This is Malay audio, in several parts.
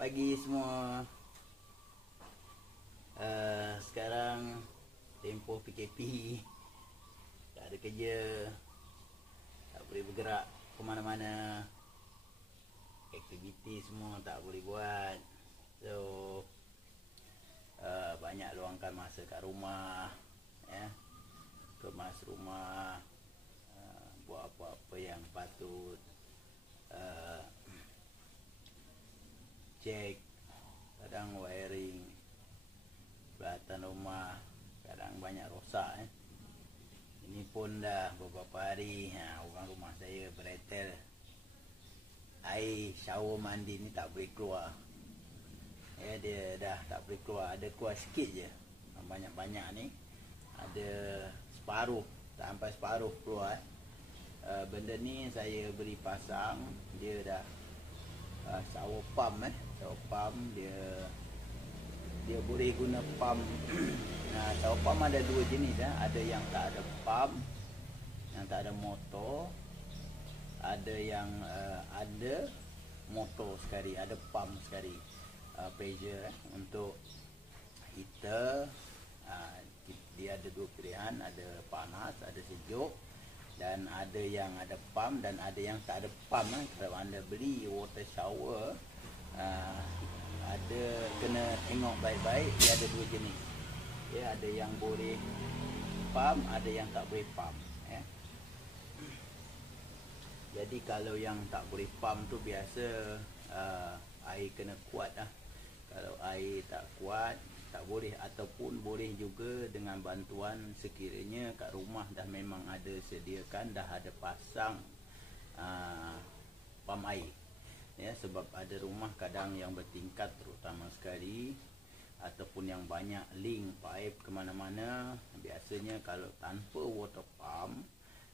pagi semua. Sekarang tempoh PKP, tak ada kerja, tak boleh bergerak ke mana-mana, aktiviti semua tak boleh buat. So banyak luangkan masa kat rumah, ya, kemas rumah, buat apa-apa yang patut, cek kadang wiring belakang rumah kadang banyak rosak. Ini pun dah beberapa hari orang rumah saya beretel air shower mandi ni tak boleh keluar. Dia dah tak boleh keluar, ada keluar sikit je. Banyak-banyak ni ada separuh, tak sampai separuh keluar. Benda ni saya beri pasang, dia dah shower pump. Shower pump dia boleh guna pump. Shower pump ada dua jenis. Ada yang tak ada pump, yang tak ada motor. Ada yang ada motor sekali, ada pump sekali, pressure untuk heater. Dia ada dua pilihan, ada panas, ada sejuk, dan ada yang ada pump dan ada yang tak ada pump. Kalau anda beli water shower, ada kena tengok baik-baik, dia ada dua jenis. Ada yang boleh pump, ada yang tak boleh pump. Jadi kalau yang tak boleh pump tu biasa air kena kuat lah. Kalau air tak kuat tak boleh, ataupun boleh juga dengan bantuan sekiranya kat rumah dah memang ada sediakan, dah ada pasang pump air. Sebab ada rumah kadang yang bertingkat terutama sekali, ataupun yang banyak link pipe ke mana-mana. Biasanya kalau tanpa water pump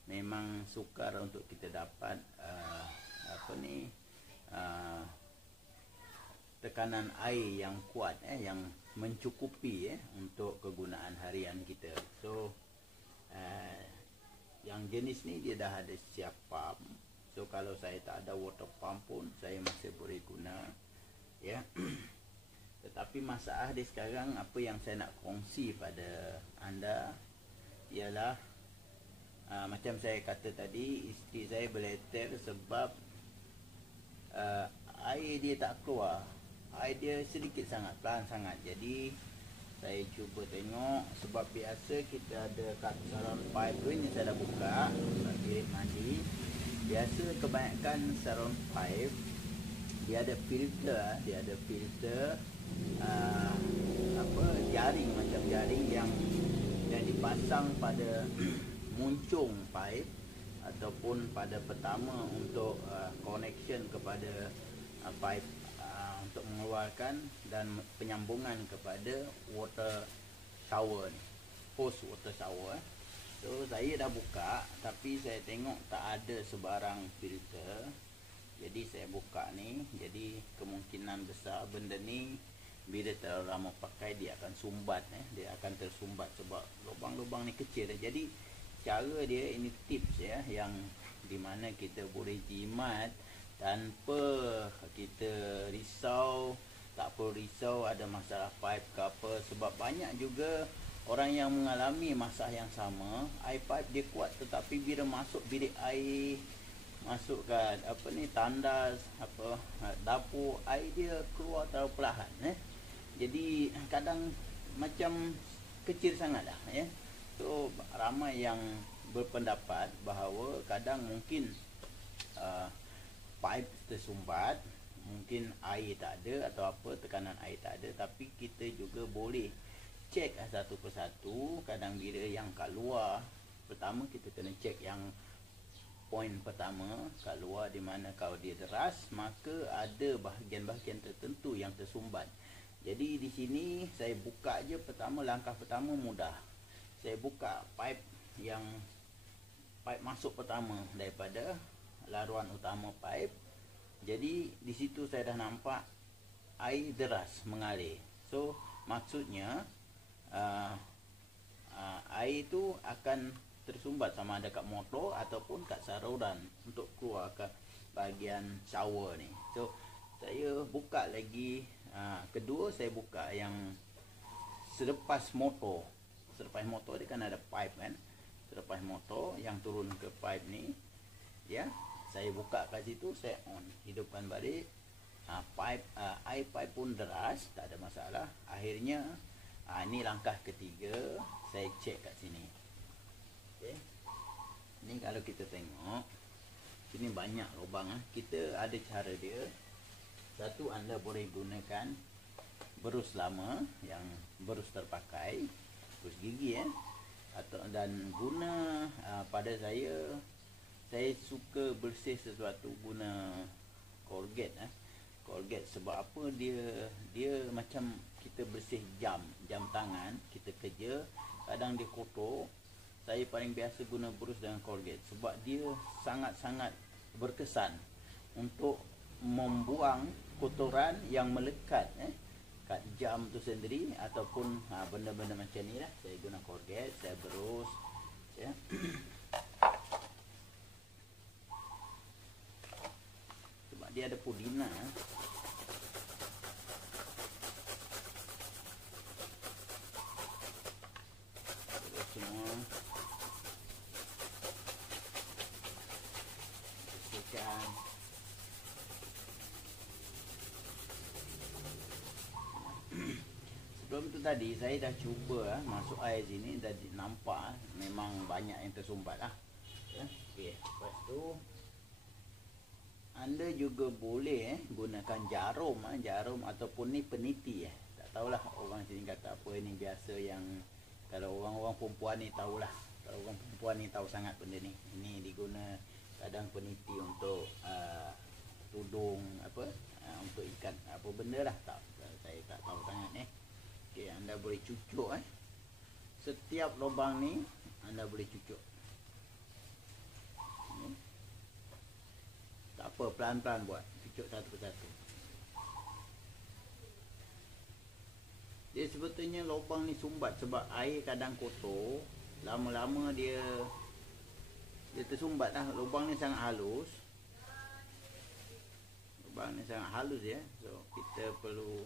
memang sukar untuk kita dapat tekanan air yang kuat, yang mencukupi untuk kegunaan harian kita. So yang jenis ni dia dah ada siap pump. So kalau saya tak ada water pump pun saya masih boleh guna, Tetapi masalah dia sekarang, apa yang saya nak kongsi pada anda ialah macam saya kata tadi, isteri saya beletel sebab air dia tak keluar. Air dia sedikit sangat, pelan sangat. Jadi saya cuba tengok, sebab biasa kita ada kat saluran pipe tu, ini saya dah buka bilik mandi. Biasa kebanyakan saluran pipe dia ada filter, jaring, macam jaring yang dipasang pada muncung pipe ataupun pada pertama untuk connection kepada pipe untuk mengeluarkan dan penyambungan kepada water shower ni, hose water shower. So saya dah buka, tapi saya tengok tak ada sebarang filter. Jadi saya buka ni, jadi kemungkinan besar benda ni bila terlalu lama pakai dia akan sumbat. Dia akan tersumbat sebab lubang-lubang ni kecil. Jadi cara dia, ini tips yang dimana kita boleh jimat tanpa kita risau. Tak perlu risau ada masalah pipe ke apa, sebab banyak juga orang yang mengalami masalah yang sama. Air pipe dia kuat, tetapi bila masuk bilik air, masukkan tandas, dapur, air dia keluar terlalu perlahan. Jadi kadang macam kecil sangat lah. So ramai yang berpendapat bahawa kadang mungkin pipe tersumbat, mungkin air tak ada atau apa, tekanan air tak ada. Tapi kita juga boleh cek satu persatu. Kadang bila yang kat luar, pertama kita kena cek yang poin pertama kat luar, di mana kalau dia deras maka ada bahagian-bahagian tertentu yang tersumbat. Jadi di sini saya buka je pertama, langkah pertama mudah. Saya buka pipe masuk pertama daripada laruan utama pipe. Jadi di situ saya dah nampak air deras mengalir. So maksudnya air tu akan tersumbat sama ada kat motor ataupun kat saluran untuk keluar ke bahagian shower ni. So saya buka lagi. Kedua saya buka yang selepas motor. Selepas motor dia kan ada pipe kan. Selepas motor yang turun ke pipe ni, ya, saya buka kat situ, saya on, hidupkan balik. Air pipe pun deras, tak ada masalah. Akhirnya ini langkah ketiga, saya cek kat sini. Okay. Ni kalau kita tengok, sini banyak lubang. Kita ada cara dia. Satu, anda boleh gunakan berus lama yang berus terpakai, berus gigi dan guna pada saya suka bersih sesuatu guna Colgate. Colgate sebab apa, dia macam kita bersih jam tangan, kita kerja kadang dia kotor. Saya paling biasa guna berus dengan Colgate sebab dia sangat-sangat berkesan untuk membuang kotoran yang melekat kat jam tu sendiri ataupun benda-benda macam ni lah. Saya guna Colgate, saya berus, ya. Sebab dia ada pudina. Terus semua bersihkan. Sebelum tu tadi saya dah cuba masuk air sini, dah nampak memang banyak yang tersumbat lah. Ya. Okay. Lepas tu anda juga boleh gunakan jarum ataupun ni peniti. Tak tahulah orang sini kata apa ni, biasa yang kalau orang-orang perempuan ni tahulah. Kalau orang perempuan ni tahu sangat benda ni. Ini diguna kadang peniti untuk tudung untuk ikat apa benda lah, saya tak tahu sangat Okey, anda boleh cucuk setiap lubang ni anda boleh cucuk. Tak apa, pelan-pelan buat, cucuk satu persatu. Dia sebetulnya lubang ni sumbat sebab air kadang kotor, lama-lama dia tersumbat lah. Lubang ni sangat halus. Lubang ni sangat halus ya. So kita perlu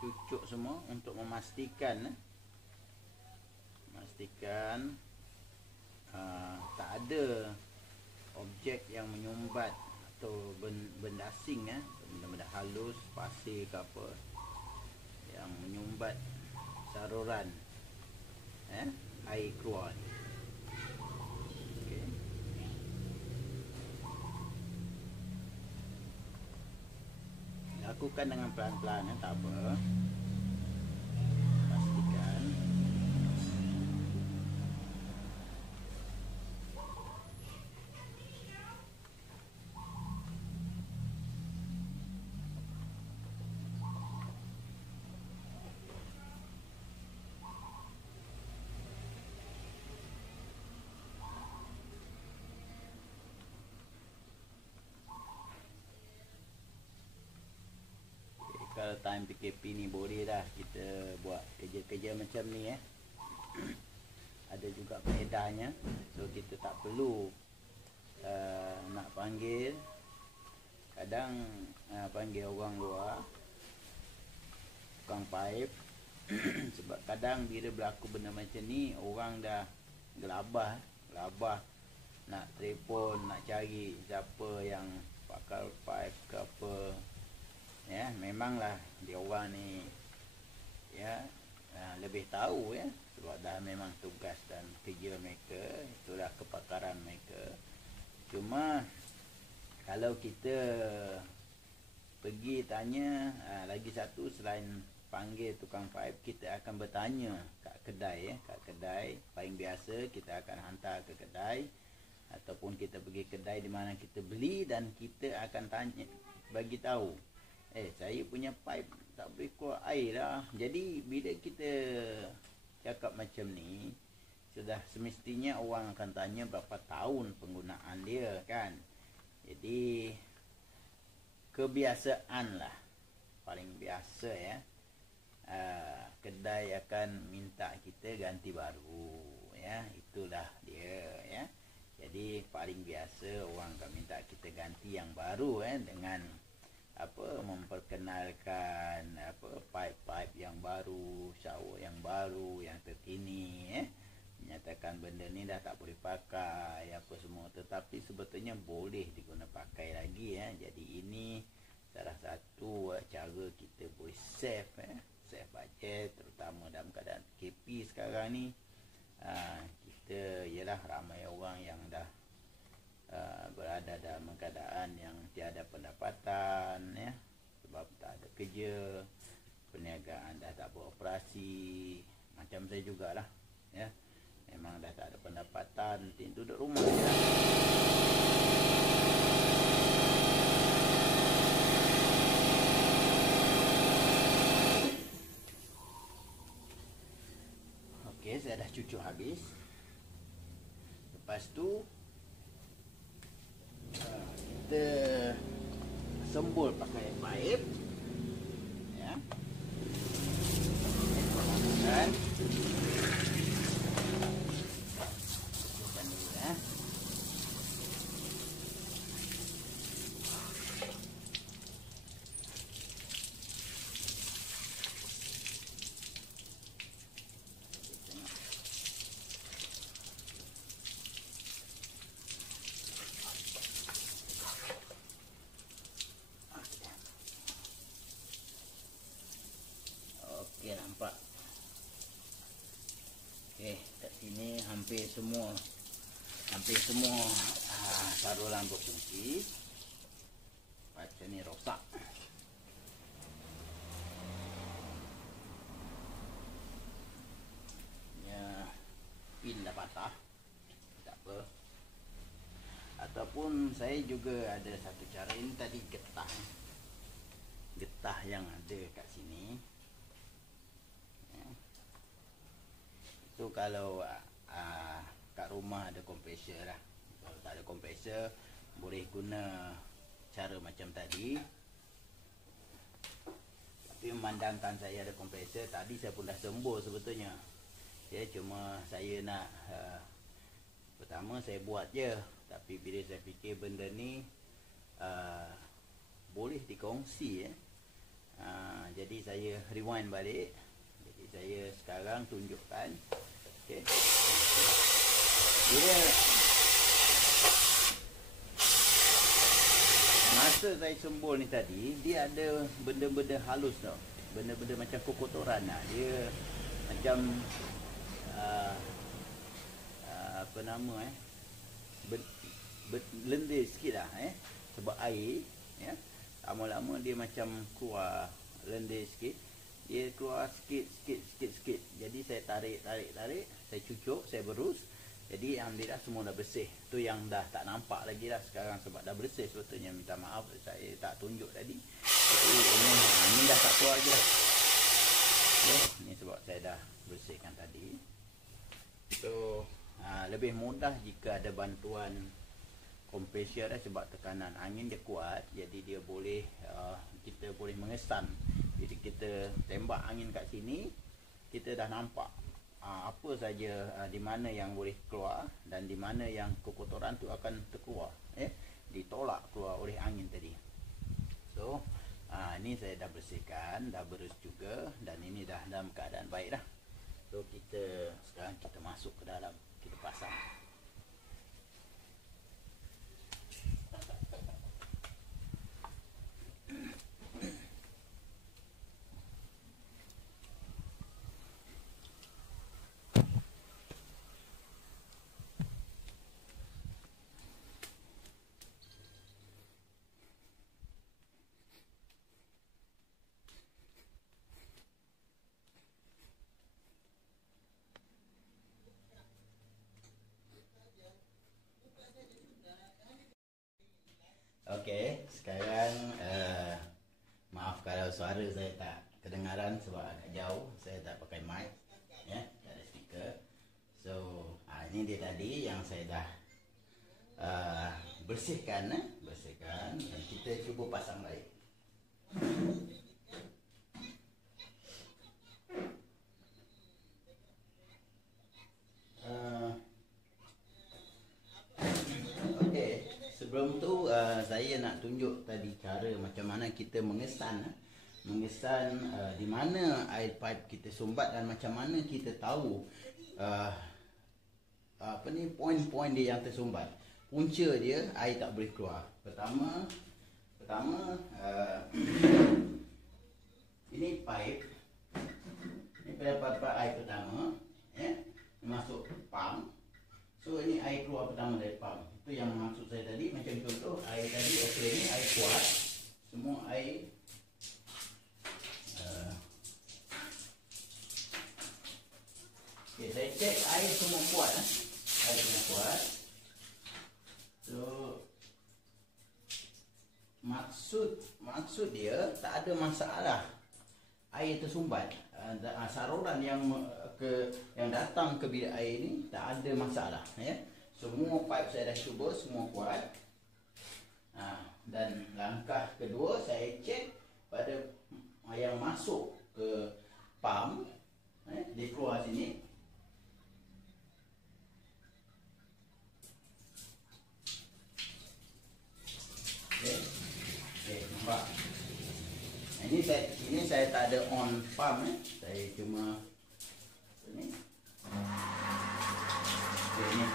cucuk semua untuk memastikan tak ada objek yang menyumbat atau benda asing benda-benda halus, pasir ke apa yang menyumbat saluran air keluar. Okey. Lakukan dengan pelan-pelan tak apa. Pastikan. Kalau time PKP ni boleh dah kita buat kerja-kerja macam ni Ada juga faedahnya. So kita tak perlu nak panggil, kadang panggil orang luar, tukang pipe. Sebab kadang bila berlaku benda macam ni, orang dah gelabah nak telefon, nak cari siapa yang pakar pipe ke apa. Ya, memanglah dia orang ni lebih tahu sebab dah memang tugas dan kerja mereka, itulah kepakaran mereka. Cuma kalau kita pergi tanya, lagi satu selain panggil tukang pipe, kita akan bertanya kat kedai paling biasa kita akan hantar ke kedai ataupun kita pergi kedai di mana kita beli dan kita akan tanya, bagi tahu saya punya pipe tak boleh keluar air lah. Jadi bila kita cakap macam ni, sudah semestinya orang akan tanya berapa tahun penggunaan dia kan. Jadi kebiasaan lah, paling biasa kedai akan minta kita ganti baru itulah dia Jadi paling biasa orang akan minta kita ganti yang baru dengan memperkenalkan pipe-pipe yang baru, shower yang baru, yang terkini, menyatakan benda ni dah tak boleh pakai apa semua, tetapi sebetulnya boleh diguna pakai lagi Jadi ini salah satu cara kita boleh save budget, terutama dalam keadaan PKP sekarang ni. Kita ialah ramai orang yang dah berada dalam keadaan yang tiada pendapatan sebab tak ada kerja, perniagaan dah tak beroperasi, macam saya jugalah memang dah tak ada pendapatan, duduk rumah Okey, saya dah cucuk habis. Lepas tu kita sembul pakai pipe dan nampak. Okey, kat sini hampir semua saluran berfungsi. Macam ni rosak. Ya, pin dah patah. Tak apa. Ataupun saya juga ada satu cara, ini tadi getah yang ada kat sini. So kalau kat rumah ada kompresor lah. Kalau tak ada kompresor, boleh guna cara macam tadi. Tapi memandangkan saya ada kompresor, tadi saya pun dah sembur sebetulnya. Cuma saya nak pertama saya buat je. Tapi bila saya fikir benda ni boleh dikongsi jadi saya rewind balik. Jadi saya sekarang tunjukkan. Okey. Bila masa saya sembul ni tadi, dia ada benda-benda halus tau. Benda-benda macam kotoran lah. Dia macam apa nama lendir sikit lah sebab air lama-lama dia macam keluar lendir sikit. Dia keluar sikit. Jadi saya tarik, saya cucuk, saya berus. Jadi alhamdulillah semua dah bersih. Tu yang dah tak nampak lagi lah sekarang sebab dah bersih sebetulnya. Minta maaf saya tak tunjuk tadi. Jadi ini dah tak keluar lagi lah. Ni sebab saya dah bersihkan tadi. So lebih mudah jika ada bantuan kompresor sebab tekanan angin dia kuat. Jadi dia boleh kita boleh mengesan. Jadi kita tembak angin kat sini, kita dah nampak apa saja di mana yang boleh keluar dan di mana yang kekotoran tu akan terkeluar, ditolak keluar oleh angin tadi. So ini saya dah bersihkan, dah berus juga, dan ini dah dalam keadaan baik dah. So sekarang kita masuk ke dalam, kita pasang. Okey, sekarang maaf kalau suara saya tak kedengaran sebab agak jauh. Saya tak pakai mic, tak ada speaker. So ini dia tadi yang saya dah bersihkan, dan kita cuba pasang balik. sebelum tu saya nak tunjuk tadi cara macam mana kita mengesan di mana air pipe kita sumbat dan macam mana kita tahu poin-poin dia yang tersumbat. Punca dia air tak boleh keluar. Pertama ini pipe. Ini pipe air pertama, masuk pump. So ini air keluar pertama dari pump. Itu yang maksud saya tadi. Macam contoh air tadi, okey, ni air kuat. Semua air okey, saya cek air semua kuat. Air semua kuat. So maksud dia tak ada masalah air tersumbat. Saluran yang datang ke bilik air ni tak ada masalah, ya. Semua pipe saya dah cuba, semua kuat. Dan langkah kedua saya cek pada yang masuk ke pump, dia keluar sini. Okey, nampak. Ini saya tak ada on pump, saya cuma ni. Okey, ni.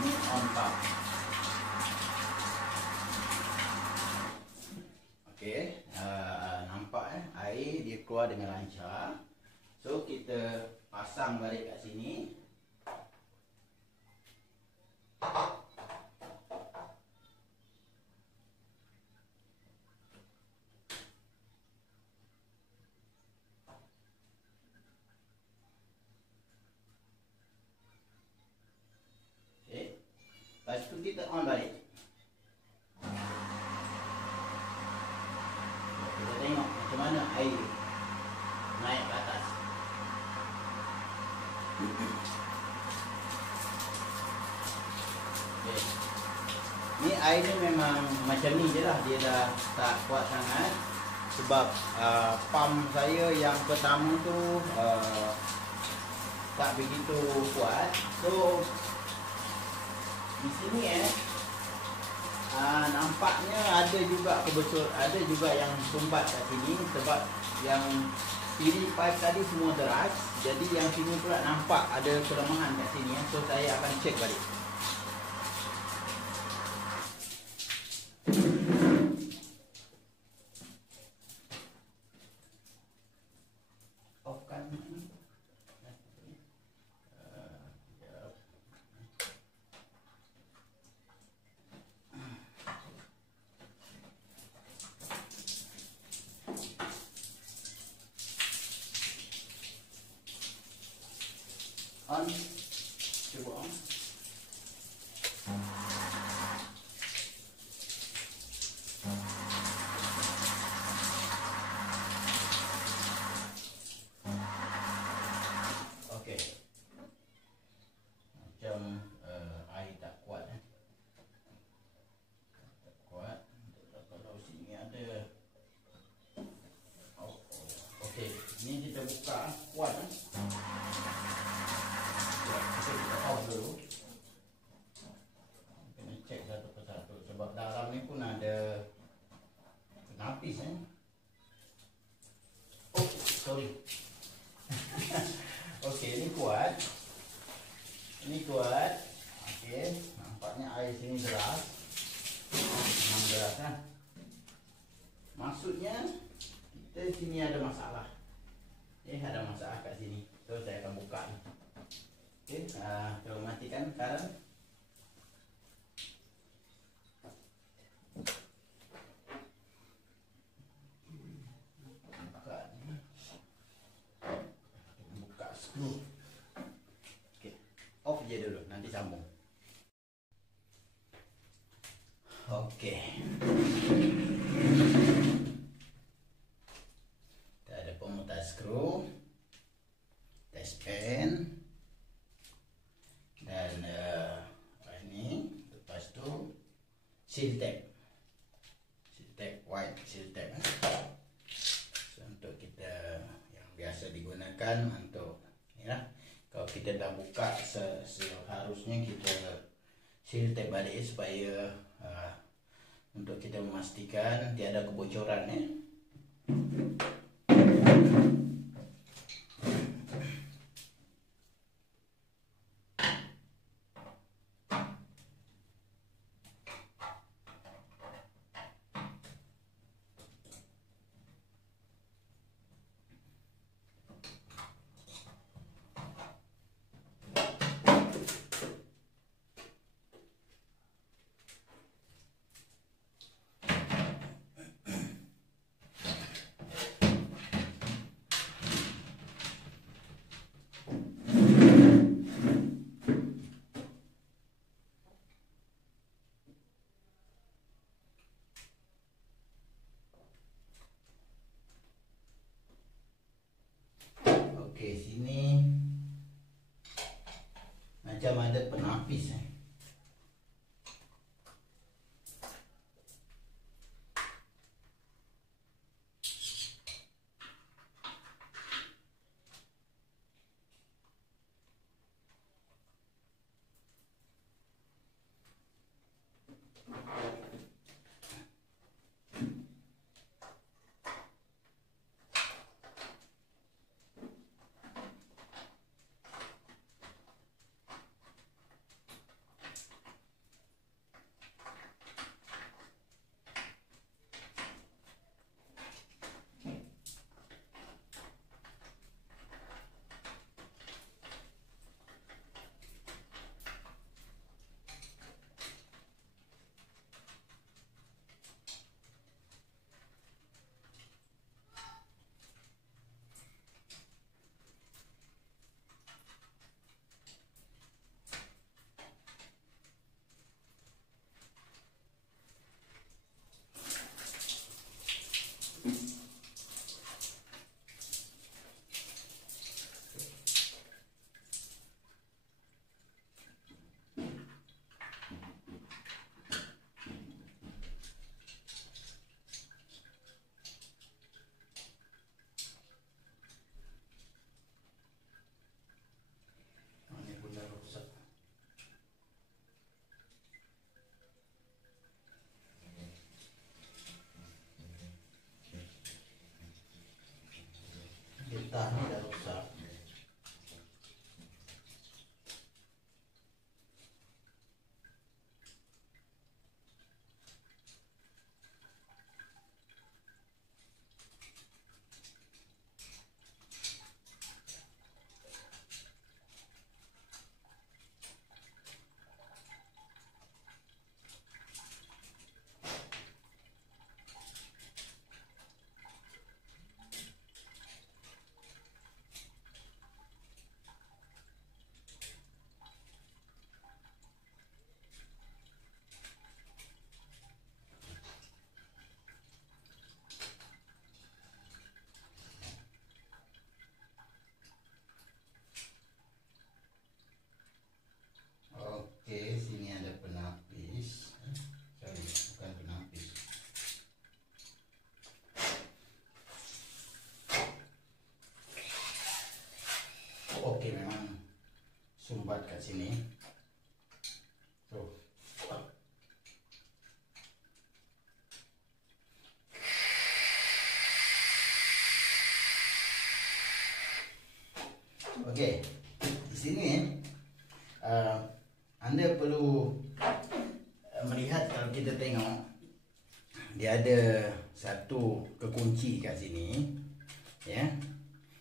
Ni on pump. Okey, nampak air dia keluar dengan lancar. So kita pasang balik kat sini. Lepas tu kita on balik. Kita tengok macam mana air naik ke atas. Okay. Ni air ni memang macam ni je lah. Dia dah tak kuat sangat. Sebab pump saya yang pertama tu tak begitu kuat. So di sini nampaknya ada juga yang sumbat kat sini. Sebab yang kiri pipe tadi semua deras. Jadi yang sini pula nampak ada kelemahan kat sini. So saya akan cek balik. On, cuba on. Okey. Macam air tak kuat. Tak kuat. Kalau sini ada. Okey, ni kita buka kuat. Kita off dulu. Kena cek satu persatu sebab dalam ni pun ada penapis. Oh, sorry. Okey, ni kuat. Ini kuat. Okey, nampaknya air sini deras. Memang deras kan? Maksudnya kita sini ada masalah. Ada masalah kat sini. So saya akan buka ni. Okey, coba matikan sekarang. Buka skru. Okey, off je dulu, nanti sambung. Okey. Kita ada pemutar skru, test pen. Dan ini, lepas tu seal tape, white seal tape. So, untuk kita yang biasa digunakan untuk, ya, kalau kita dah buka seharusnya kita Seal tape balik supaya untuk kita memastikan tiada kebocoran ya. Okey, sini macam ada penapis getah ni dah rosak. Okey, sini ada penapis. Sorry, bukan penapis. Okey, memang sumbat kat sini. Tuh. Okey, di sini anda perlu melihat, kalau kita tengok dia ada satu kekunci kat sini ya.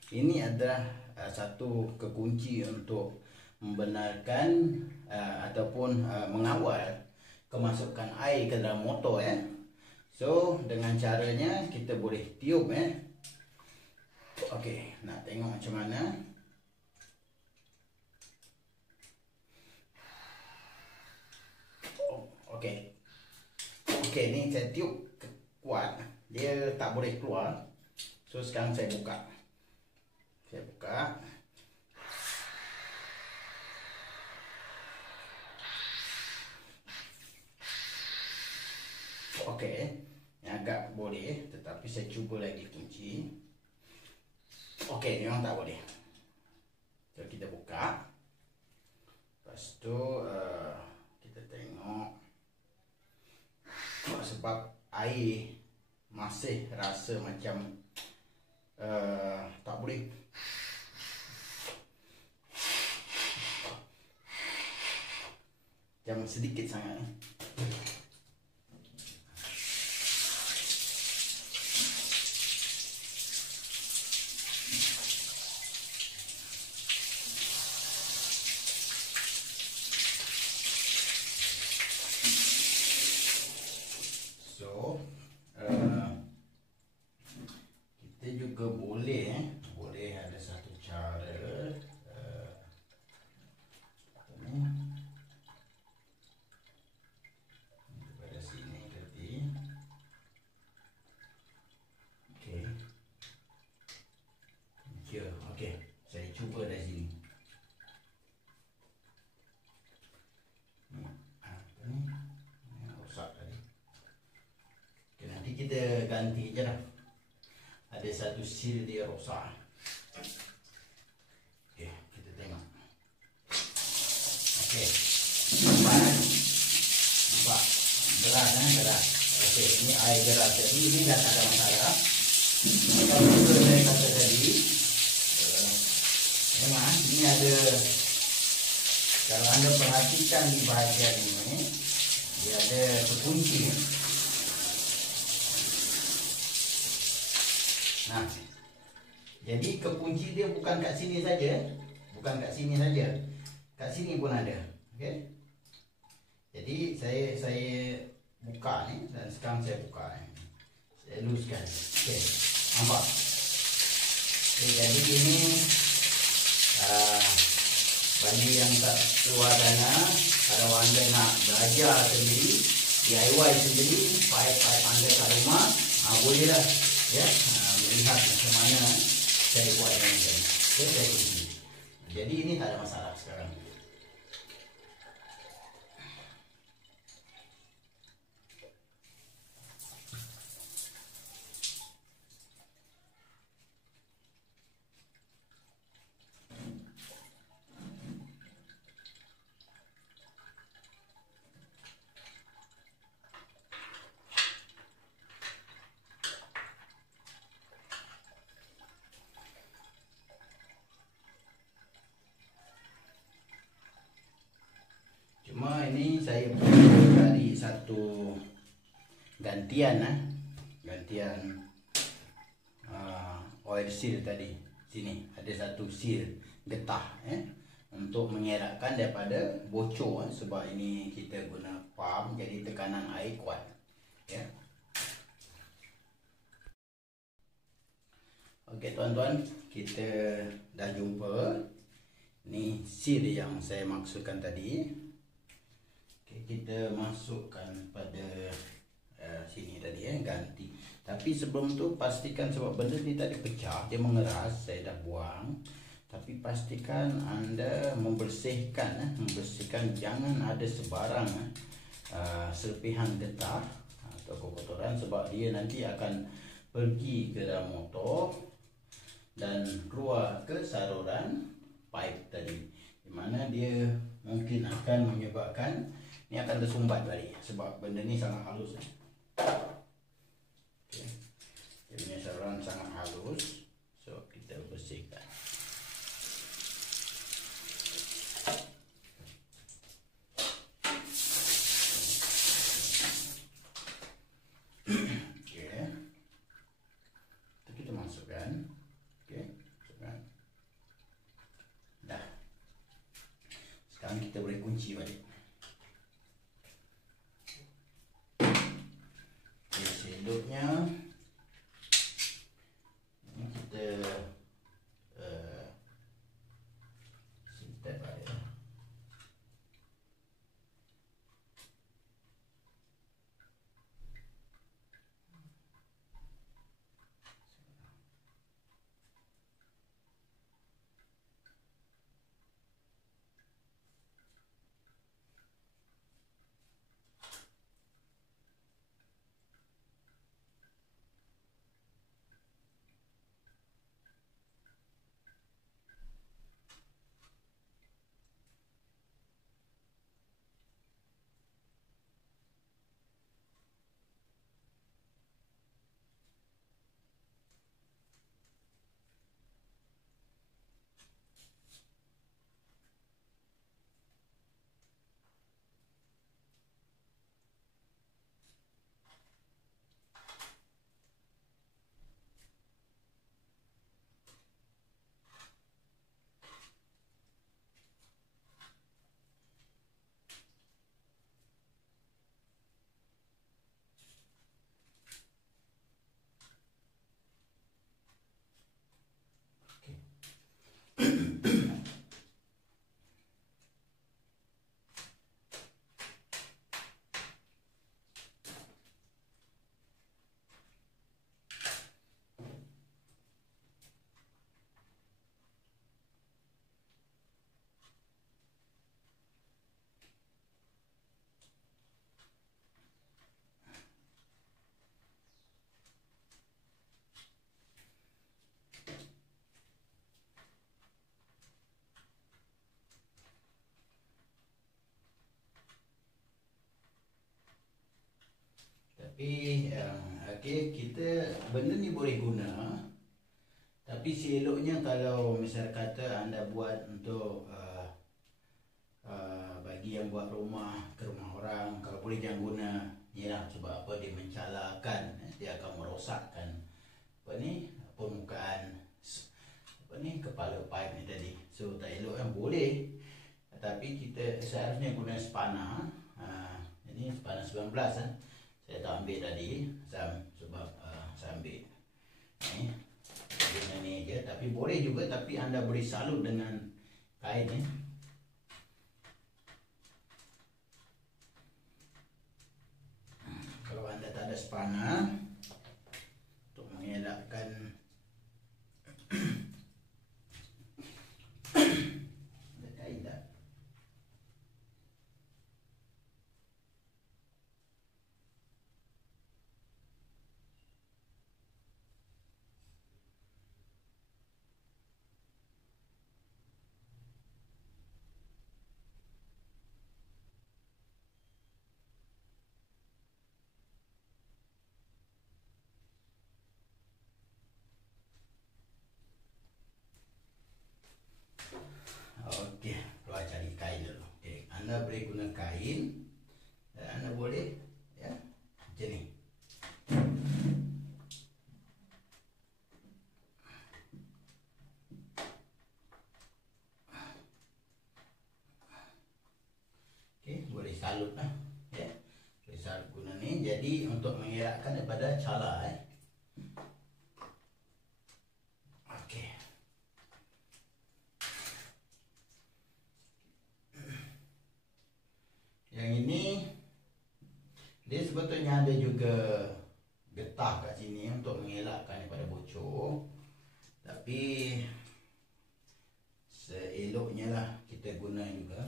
Ini adalah satu kekunci untuk membenarkan ataupun mengawal kemasukan air ke dalam motor ya. So dengan caranya kita boleh tiup ya. Okey, nak tengok macam mana? Okey. Okey, ni saya tiup kuat, dia tak boleh keluar. So sekarang saya buka. Saya buka. Okey, agak boleh, tetapi saya cuba lagi kunci. Okey, memang tak boleh. So kita buka. Lepas tu kita tengok. sebab air masih rasa macam tak boleh. Macam sedikit sangat. So kita juga boleh ada satu cara daripada sini tadi. Okey, saya cuba dari sini. Rosak tadi. Okey, nanti kita ganti je lah. Ada satu seal dia rosak. Okey, kita tengok. Okey, nampak geras geras. Okey, ini air geras, jadi ini dah tak ada masalah. Kalau saya kata tadi, memang ini ada, kalau anda perhatikan di bahagian ini, dia ada kekunci. Nah, jadi kekunci dia bukan kat sini saja, kat sini pun ada. Okey. Jadi saya buka ni, dan sekarang saya buka ni. Saya luskan. Okey. Nampak? Okey, jadi ini bagi yang tak keluar dana, kalau anda nak belajar sendiri, DIY sendiri, paip-paip anda kat rumah, bolehlah ya, melihat macam mana saya buat ini. Okay, saya kunci. Jadi ini tak ada masalah sekarang. Cuma ini saya perlu cari satu gantian oil seal tadi. Sini ada satu seal getah untuk mengelakkan daripada bocor, sebab ini kita guna pump, jadi tekanan air kuat ya. Okey tuan-tuan, kita dah jumpa. Ni seal yang saya maksudkan tadi. Kita masukkan pada sini tadi ganti. Tapi sebelum tu pastikan, sebab benda ni tadi pecah, dia mengeras, saya dah buang. Tapi pastikan anda membersihkan, jangan ada sebarang serpihan getah atau kotoran, sebab dia nanti akan pergi ke dalam motor dan keluar ke saluran pipe tadi, di mana dia mungkin akan menyebabkan ini akan tersumbat balik, sebab benda ni sangat halus. Okay. Dia punya saluran sangat halus, so kita bersihkan. Okay. Itu kita masukkan. Okay. Masukkan. Dah. Sekarang kita boleh kunci balik. Selutnya ini kita simpan balik. Tapi okey, kita benda ni boleh guna. Tapi seloknya kalau misal kata anda buat untuk bagi yang buat rumah, ke rumah orang, kalau boleh jangan guna ni lah. Sebab apa, dia mencalakan, dia akan merosakkan permukaan kepala pipe ni tadi. So tak elok kan, boleh. Tapi kita seharusnya guna spana. Ini spana 19 kan. Saya tak ambil tadi sebab saya ambil ni guna ni je. Tapi boleh juga, tapi anda boleh salut dengan kain ni. Kalau anda tak ada spana, untuk mengelakkan ada kain tak? Okey, keluar cari kain dulu. Okey, anda boleh guna kain dan anda boleh macam ni. Okey, boleh salut lah. Boleh salut guna ni. Jadi untuk mengelakkan daripada cala Okey. Yang ini dia sebetulnya ada juga getah kat sini untuk mengelakkan daripada bocor. Tapi seeloknya lah kita guna juga.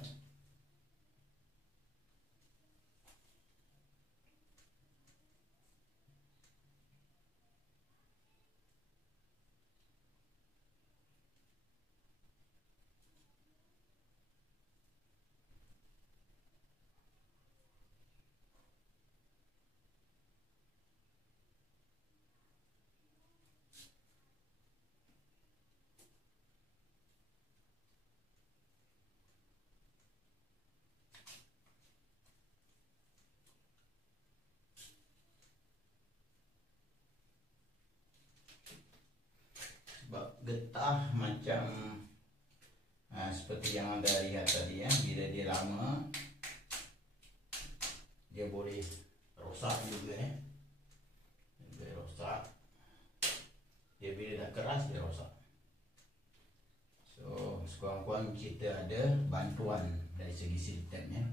Sebab getah macam seperti yang anda lihat tadi bila dia lama dia boleh rosak juga Dia rosak. Dia bila dah keras dia rosak. So sekurang-kurang kita ada bantuan dari segi sistemnya.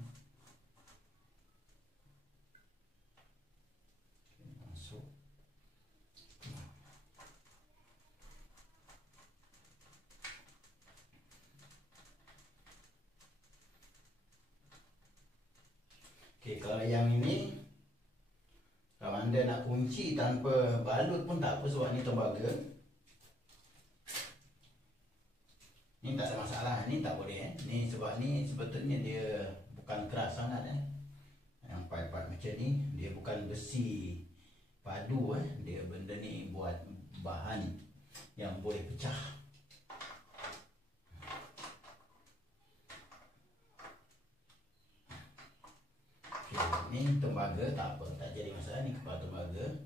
Masuk. Okey, kalau yang ini, kalau anda nak kunci tanpa balut pun tak apa sebab ni tembaga. Ni tak ada masalah, ni tak boleh Ni sebab ni sebetulnya dia bukan keras sangat Yang pipe-pipe macam ni, dia bukan besi padu Dia benda ni buat bahan yang boleh pecah. Ni tembaga tak apa, tak jadi masalah. Ni kepala tembaga.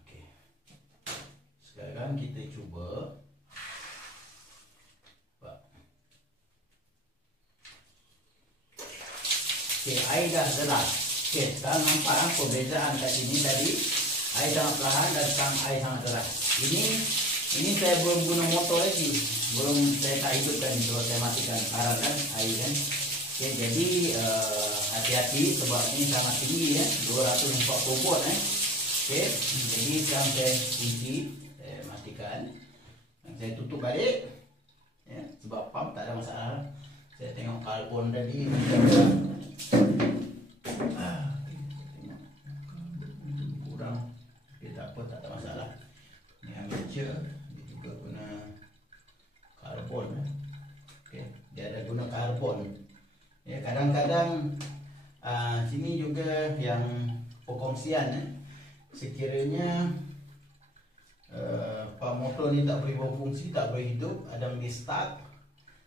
Okey. Sekarang kita cuba. Okey, air dah deras. Okey, sekarang nampak perbezaan kat sini tadi. Air sangat perlahan dan sekarang air sangat deras. Ini saya belum guna motor lagi. Saya tak hidupkan sebab saya matikan karat air Okey, jadi hati-hati sebab ini sangat tinggi 240 volt Okey, jadi sekarang saya kunci, saya matikan dan saya tutup balik sebab pump tak ada masalah. Saya tengok karbon tadi kurang, tak apa, tak ada masalah. Ini amateur, dia juga guna karbon Okey, dia ada guna karbon kadang-kadang sini juga yang perkongsian. Sekiranya motor ni tak boleh berfungsi, tak boleh hidup, Adam di start,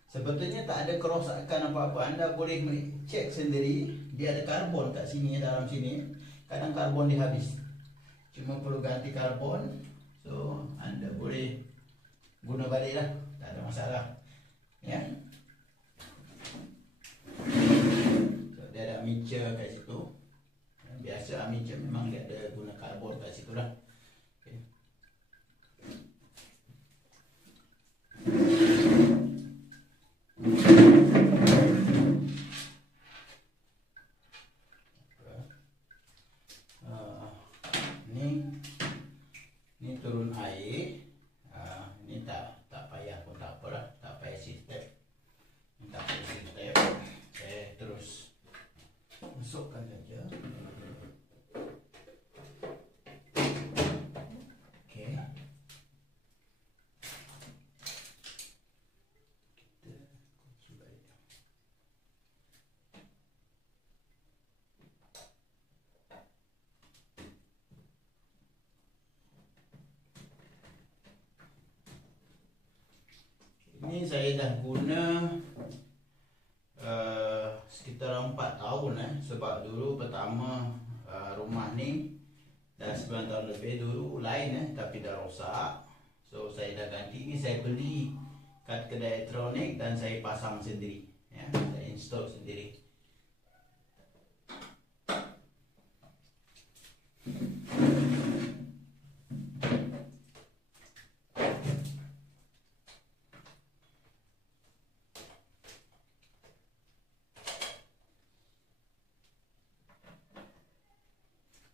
sebetulnya tak ada kerosakan apa-apa. Anda boleh cek sendiri, dia ada karbon kat sini, dalam sini. Kadang karbon dia habis, cuma perlu ganti karbon. So anda boleh guna balik lah, tak ada masalah ya. So, dia ada armature kat situ. Biasa armature memang dia ada guna karbon kat situ lah. Ini turun air. Ini tak payah pun, tak apalah, tak payah sistem. Tak payah sistem. Terus masukkan saja. Okey. Kita kunci balik. Ini saya dah guna sekitar 4 tahun sebab dulu pertama rumah ni dah 9 tahun lebih dulu lain tapi dah rosak. So saya dah ganti. Ini saya beli kat kedai elektronik dan saya pasang sendiri ya, saya install sendiri.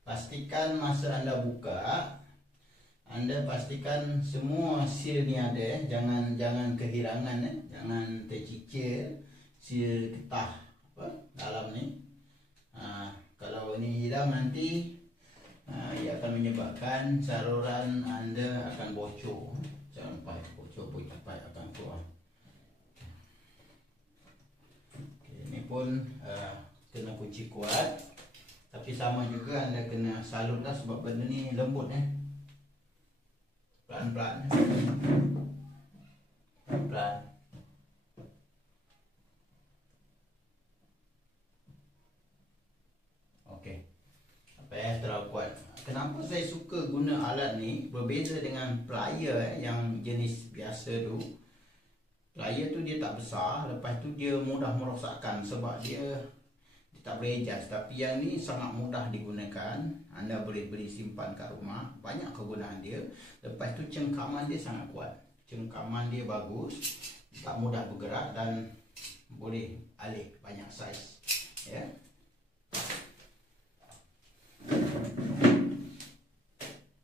Pastikan masa anda buka, anda pastikan semua seal ni ada, jangan kehilangan jangan tercicir seal getah dalam ni. Kalau ini hilang nanti ia akan menyebabkan saluran anda akan bocor. Jangan sampai bocor akan keluar. Ini pun kena kunci kuat. Tapi sama juga anda kena salut lah sebab benda ni lembut pelan-pelan. Pelan. Okey. Apa terlalu kuat. Kenapa saya suka guna alat ni berbeza dengan plier yang jenis biasa tu. Plier tu dia tak besar, lepas tu dia mudah merosakkan sebab dia tak boleh adjust. Tapi yang ni sangat mudah digunakan. Anda boleh beli simpan kat rumah. Banyak kegunaan dia. Lepas tu cengkaman dia sangat kuat. Cengkaman dia bagus, tak mudah bergerak dan boleh alih banyak saiz ya.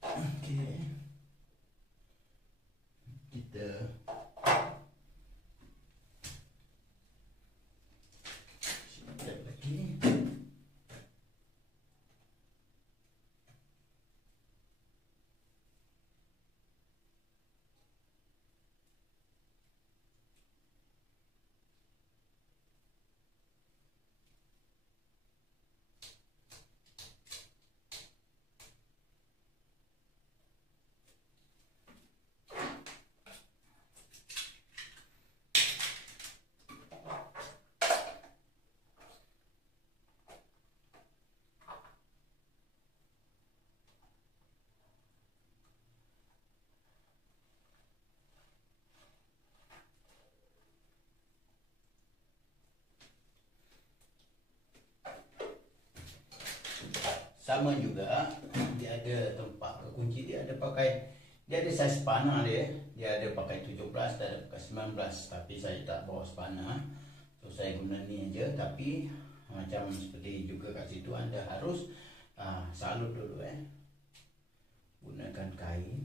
Okey. Kita sama juga, dia ada tempat kunci, dia ada saiz panah dia ada pakai 17, dia ada pakai 19, tapi saya tak bawa spanner, so saya guna ni aja. Tapi macam seperti juga kat situ anda harus salut dulu gunakan kain.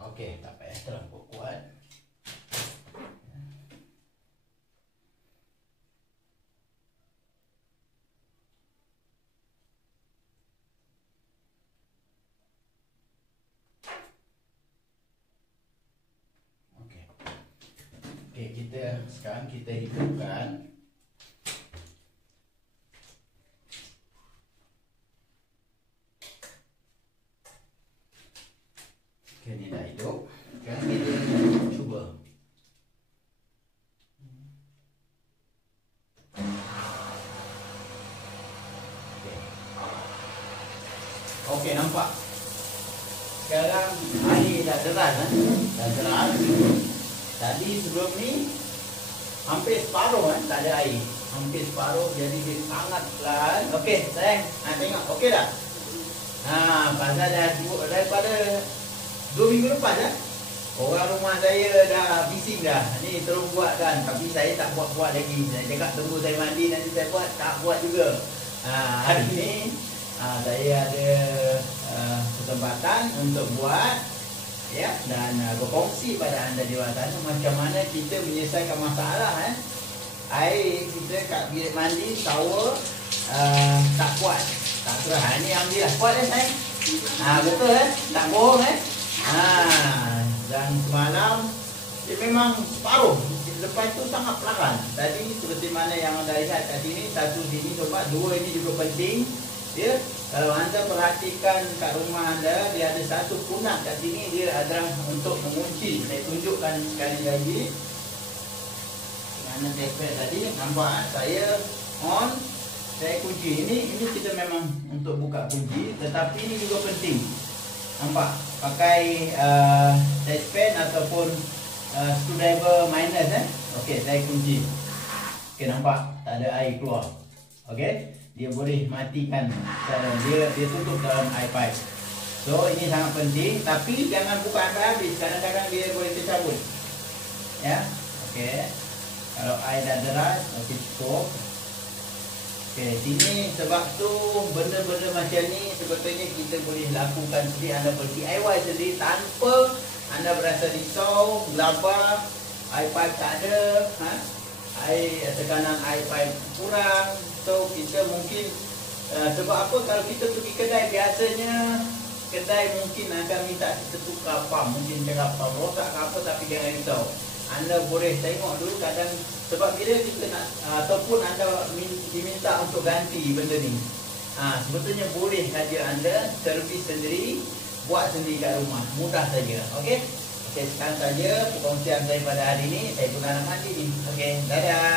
Okey, tak payah terlalu kuat. Okey, sekarang kita hidupkan. Okey, ni dah hidup. Sekarang kita cuba. Okey, nampak. Sekarang air dah deras, dah deras. Tadi sebelum ni hampir separuh, tak ada air. Hampir separuh, jadi dia sangat pelan. Okey, sayang, tengok. Okey tak? Pasal daripada 2 minggu lepas orang rumah saya dah bising dah. Ni terus buat kan, tapi saya tak buat lagi. Saya cakap tunggu saya mandi nanti saya buat, tak buat juga. Hari ni saya ada kesempatan untuk buat, ya, dan berkongsi pada anda di luar sana macam mana kita menyelesaikan masalah air kita kat bilik mandi shower tak kuat, tak kurang. Ni alhamdulillah kuat sayang. Betul tak bohong dan semalam dia memang separuh, lepas itu sangat perlahan. Tadi seperti mana yang anda lihat kat sini, satu sini sebab dua ini juga penting. Ya, kalau anda perhatikan kat rumah anda, dia ada satu punat kat sini, dia adalah untuk mengunci. Saya tunjukkan sekali lagi. Mana tepek tadi, nampak saya on, saya kunci. Ini kita memang untuk buka kunci, tetapi ini juga penting. Nampak, pakai touchpen ataupun screwdriver minus Okey, saya kunci. Okey, nampak tak ada air keluar. Okey, dia boleh matikan, dia tutup dalam air pipe. So ini sangat penting, tapi jangan buka sampai habis, kadang-kadang dia boleh tercabut. Ya, okey. Kalau air dah deras, okey cukup. Okey, sini sebab tu benda-benda macam ni sebetulnya kita boleh lakukan sendiri. Anda boleh DIY sendiri tanpa anda berasa risau, gelabah, air pipe tak ada, tekanan air pipe kurang. So kita mungkin sebab apa, kalau kita pergi kedai, biasanya kedai mungkin akan minta kita tukar pump, mungkin cakap pump rosak ke apa, tapi jangan risau. Anda boleh tengok dulu kadang, sebab bila kita nak ataupun anda diminta untuk ganti benda ni, sebetulnya boleh saja anda servis sendiri, buat sendiri kat rumah, mudah saja. Okey, sekarang saja perkongsian saya pada hari ini. Saya pun nak mandi ni. Okey, dadah.